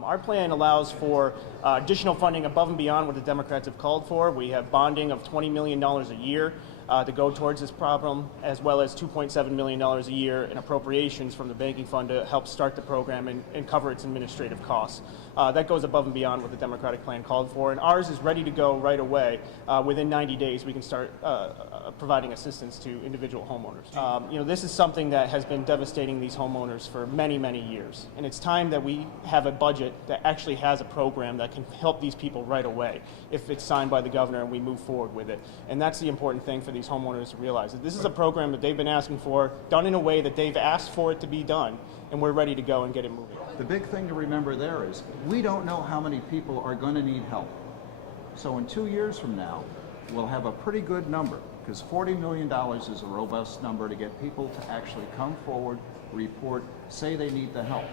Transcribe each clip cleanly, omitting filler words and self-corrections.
Our plan allows for additional funding above and beyond what the Democrats have called for. We have bonding of $20 million a year to go towards this problem, as well as $2.7 million a year in appropriations from the banking fund to help start the program and cover its administrative costs. That goes above and beyond what the Democratic plan called for, and ours is ready to go right away. Within 90 days, we can start providing assistance to individual homeowners. This is something that has been devastating these homeowners for many, many years, and it's time that we have a budget that actually has a program that can help these people right away if it's signed by the governor and we move forward with it. And that's the important thing for these homeowners to realize, that this is a program that they've been asking for, done in a way that they've asked for it to be done, and we're ready to go and get it moving. The big thing to remember there is we don't know how many people are going to need help. So in 2 years from now, we'll have a pretty good number, because $40 million is a robust number to get people to actually come forward, report, say they need the help.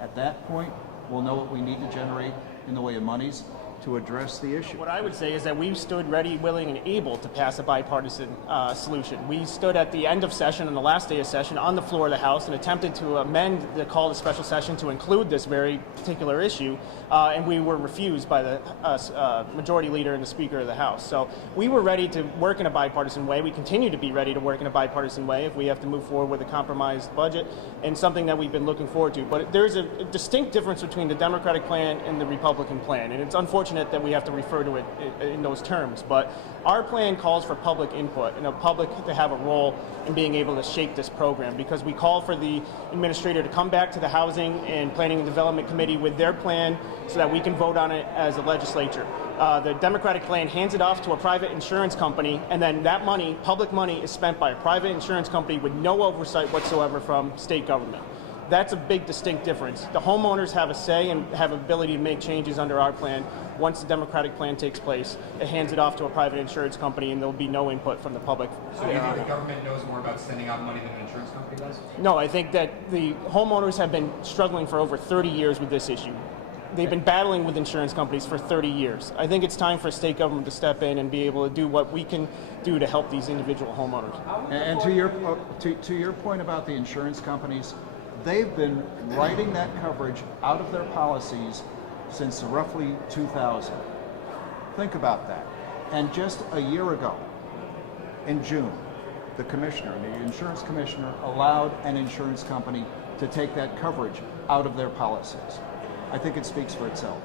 At that point, we'll know what we need to generate in the way of monies to address the issue. What I would say is that we stood ready, willing, and able to pass a bipartisan solution. We stood at the end of session, on the last day of session, on the floor of the House and attempted to amend the call to special session to include this very particular issue, and we were refused by the Majority Leader and the Speaker of the House. So we were ready to work in a bipartisan way. We continue to be ready to work in a bipartisan way if we have to move forward with a compromised budget, and something that we've been looking forward to. But there's a distinct difference between the Democratic plan and the Republican plan, and it's unfortunate that we have to refer to it in those terms, but our plan calls for public input and a public to have a role in being able to shape this program, because we call for the administrator to come back to the Housing and Planning and Development Committee with their plan so that we can vote on it as a legislature. The Democratic plan hands it off to a private insurance company, and then that money, public money, is spent by a private insurance company with no oversight whatsoever from state government. That's a big, distinct difference. The homeowners have a say and have ability to make changes under our plan. Once the Democratic plan takes place, it hands it off to a private insurance company, and there'll be no input from the public. So you think the government knows more about sending out money than an insurance company does? No, I think that the homeowners have been struggling for over 30 years with this issue. They've been battling with insurance companies for 30 years. I think it's time for state government to step in and be able to do what we can do to help these individual homeowners. And to your point about the insurance companies, they've been writing that coverage out of their policies since roughly 2000. Think about that. And just a year ago, in June, the insurance commissioner, allowed an insurance company to take that coverage out of their policies. I think it speaks for itself.